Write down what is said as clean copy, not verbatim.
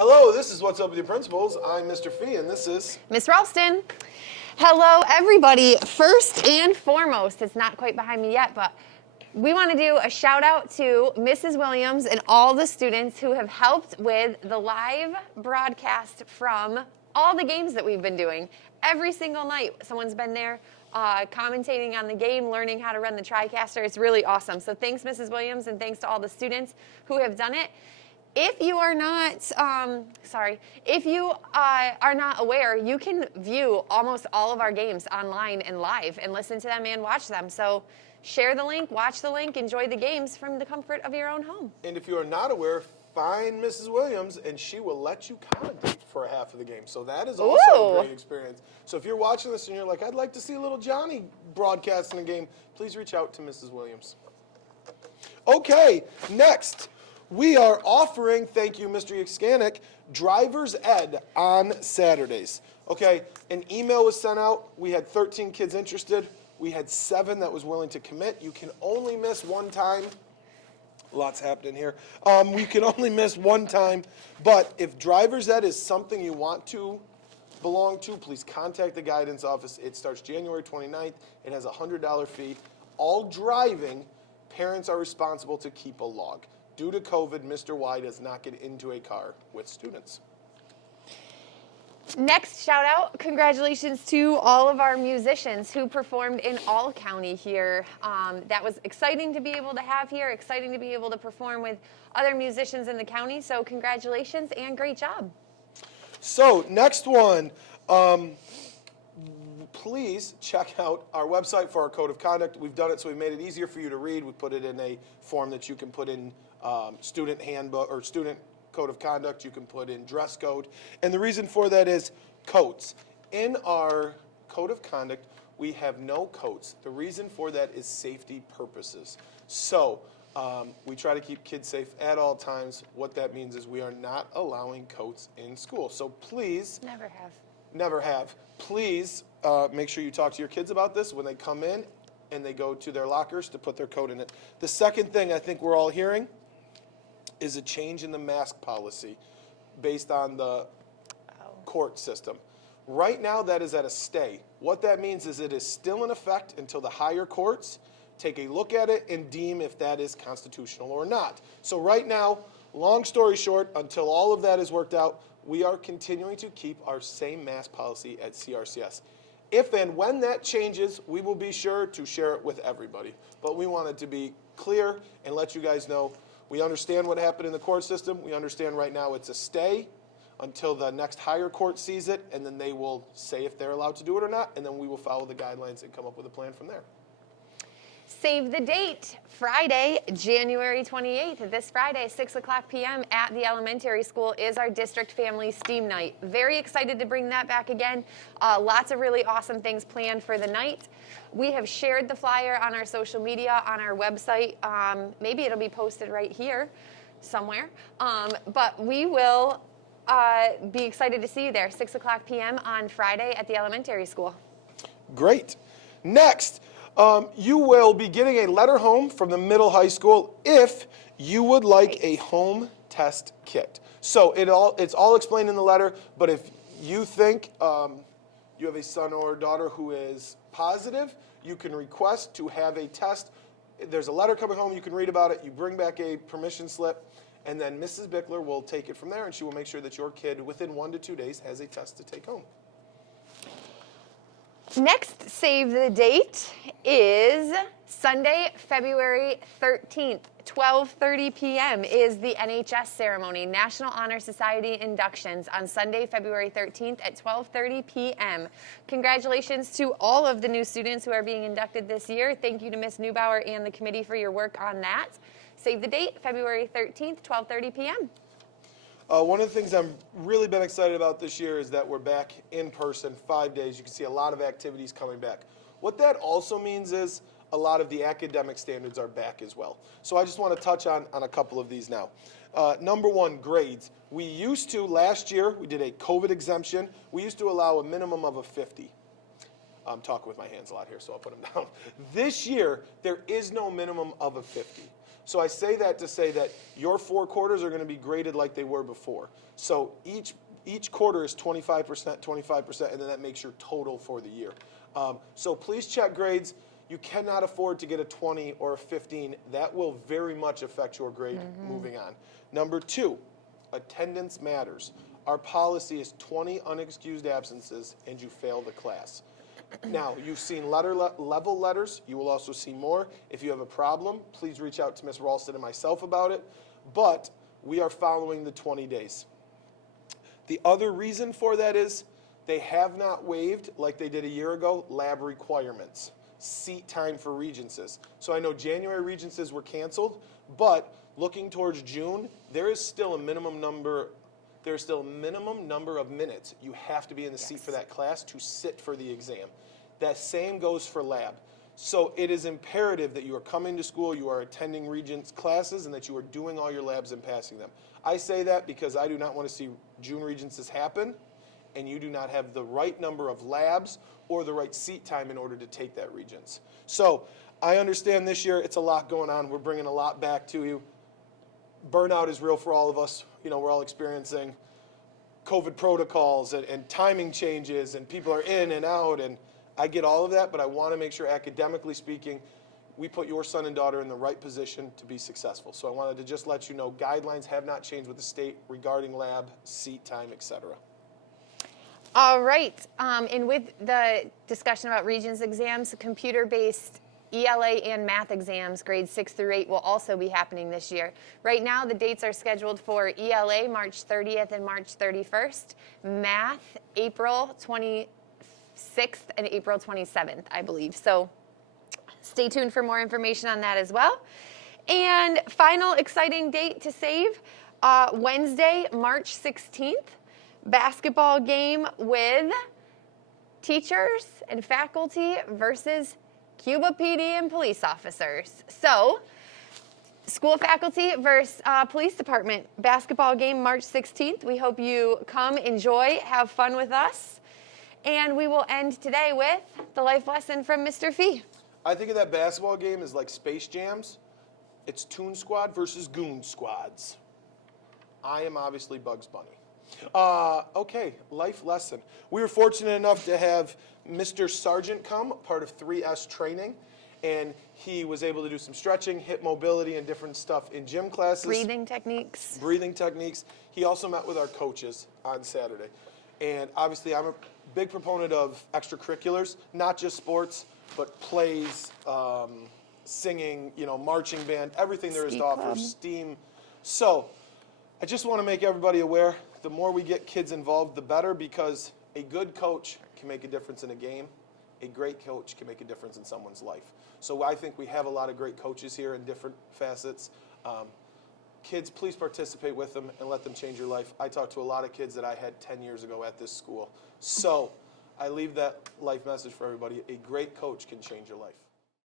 Hello, this is What's Up with Your Principals. I'm Mr. Fee, and this is... Miss Ralston. Hello, everybody. First and foremost, it's not quite behind me yet, but we want to do a shout out to Mrs. Williams and all the students who have helped with the live broadcast from all the games that we've been doing. Every single night, someone's been there commentating on the game, learning how to run the TriCaster. It's really awesome. So thanks, Mrs. Williams, and thanks to all the students who have done it. If you are not, if you are not aware, you can view almost all of our games online and live and listen to them and watch them. So share the link, watch the link, enjoy the games from the comfort of your own home. And if you are not aware, find Mrs. Williams, and she will let you commentate for a half of the game. So that is also a great experience. So if you're watching this and you're like, I'd like to see little Johnny broadcasting a game, please reach out to Mrs. Williams. Okay, next. We are offering, thank you, Mr. Yexkanik, driver's ed on Saturdays. Okay, an email was sent out. We had 13 kids interested. We had 7 that was willing to commit. You can only miss one time. Lots happening here. We can only miss one time. But if driver's ed is something you want to belong to, please contact the guidance office. It starts January 29th. It has a $100 fee. All driving, parents are responsible to keep a log. Due to COVID, Mr. Y does not get into a car with students. Next shout out, congratulations to all of our musicians who performed in all county here. That was exciting to be able to have here, exciting to be able to perform with other musicians in the county. So congratulations and great job. So next one, please check out our website for our code of conduct. We've done it so we've made it easier for you to read. We put it in a form that you can put in student handbook or student code of conduct. You can put in dress code. And the reason for that is coats. In our code of conduct, we have no coats. The reason for that is safety purposes. So we try to keep kids safe at all times. What that means is we are not allowing coats in school. So please. Never have. Please make sure you talk to your kids about this when they come in and they go to their lockers to put their coat in it. The second thing I think we're all hearing is a change in the mask policy based on the court system. Right now, that is at a stay. What that means is it is still in effect until the higher courts take a look at it and deem if that is constitutional or not. So right now, long story short, until all of that is worked out, we are continuing to keep our same mask policy at CRCS. If and when that changes, we will be sure to share it with everybody. But we wanted to be clear and let you guys know we understand what happened in the court system. We understand right now it's a stay until the next higher court sees it, and then they will say if they're allowed to do it or not, and then we will follow the guidelines and come up with a plan from there. Save the date, Friday, January 28th. This Friday, 6 o'clock p.m. at the elementary school is our district family STEAM night. Very excited to bring that back again. Lots of really awesome things planned for the night. We have shared the flyer on our social media, on our website. Maybe it'll be posted right here somewhere. But we will be excited to see you there, 6 o'clock p.m. on Friday at the elementary school. Great. Next. You will be getting a letter home from the middle high school if you would like a home test kit. So it's all explained in the letter, but if you think you have a son or daughter who is positive, you can request to have a test. There's a letter coming home, you can read about it, you bring back a permission slip, and then Mrs. Bickler will take it from there, and she will make sure that your kid within 1 to 2 days has a test to take home. Next save the date is Sunday, February 13th, 12:30 p.m. is the NHS ceremony, National Honor Society inductions on Sunday, February 13th at 12:30 p.m. Congratulations to all of the new students who are being inducted this year. Thank you to Ms. Neubauer and the committee for your work on that. Save the date, February 13th, 12:30 p.m. One of the things I'm really been excited about this year is that we're back in person 5 days. You can see a lot of activities coming back. What that also means is a lot of the academic standards are back as well. So I just want to touch on a couple of these now. Number one, grades. We used to, last year, we did a COVID exemption. We used to allow a minimum of a 50. I'm talking with my hands a lot here, so I'll put them down. This year, there is no minimum of a 50. So I say that to say that your 4 quarters are going to be graded like they were before. So each quarter is 25%, 25%, and then that makes your total for the year. So please check grades. You cannot afford to get a 20 or a 15. That will very much affect your grade moving on. Number 2, attendance matters. Our policy is 20 unexcused absences and you fail the class. Now, you've seen level letters. You will also see more. If you have a problem, please reach out to Ms. Ralston and myself about it. But we are following the 20 days. The other reason for that is they have not waived, like they did a year ago, lab requirements, seat time for regencies. So I know January regencies were canceled, but looking towards June, there is still a minimum number of minutes you have to be in the seat for that class to sit for the exam. That same goes for lab. So it is imperative that you are coming to school, you are attending Regents classes, and that you are doing all your labs and passing them. I say that because I do not want to see June Regencies happen, and you do not have the right number of labs or the right seat time in order to take that Regents. So I understand this year it's a lot going on. We're bringing a lot back to you. Burnout is real for all of us. You know, we're all experiencing COVID protocols and timing changes, and people are in and out, and I get all of that, but I want to make sure academically speaking, we put your son and daughter in the right position to be successful. So I wanted to just let you know guidelines have not changed with the state regarding lab, seat time, etc. All right, and with the discussion about Regents exams, computer-based ELA and math exams, grades 6 through 8, will also be happening this year. Right now, the dates are scheduled for ELA March 30th and March 31st, math April 26th and April 27th, I believe. So stay tuned for more information on that as well. And final exciting date to save, Wednesday, March 16th, basketball game with teachers and faculty versus Cuba PD and police officers. So, school faculty versus police department basketball game March 16th. We hope you come, enjoy, have fun with us. And we will end today with the life lesson from Mr. Fee. I think of that basketball game as like Space Jams. It's Toon Squad versus Goon Squads. I am obviously Bugs Bunny. Okay, life lesson. We were fortunate enough to have Mr. Sargent come, part of 3S training, and he was able to do some stretching, hip mobility, and different stuff in gym classes. Breathing techniques. Breathing techniques. He also met with our coaches on Saturday. And obviously, I'm a big proponent of extracurriculars, not just sports, but plays, singing, marching band, everything there is to offer, STEAM. So I just want to make everybody aware, the more we get kids involved, the better, because a good coach can make a difference in a game. A great coach can make a difference in someone's life. So I think we have a lot of great coaches here in different facets. Kids, please participate with them and let them change your life. I talked to a lot of kids that I had 10 years ago at this school. So I leave that life message for everybody. A great coach can change your life.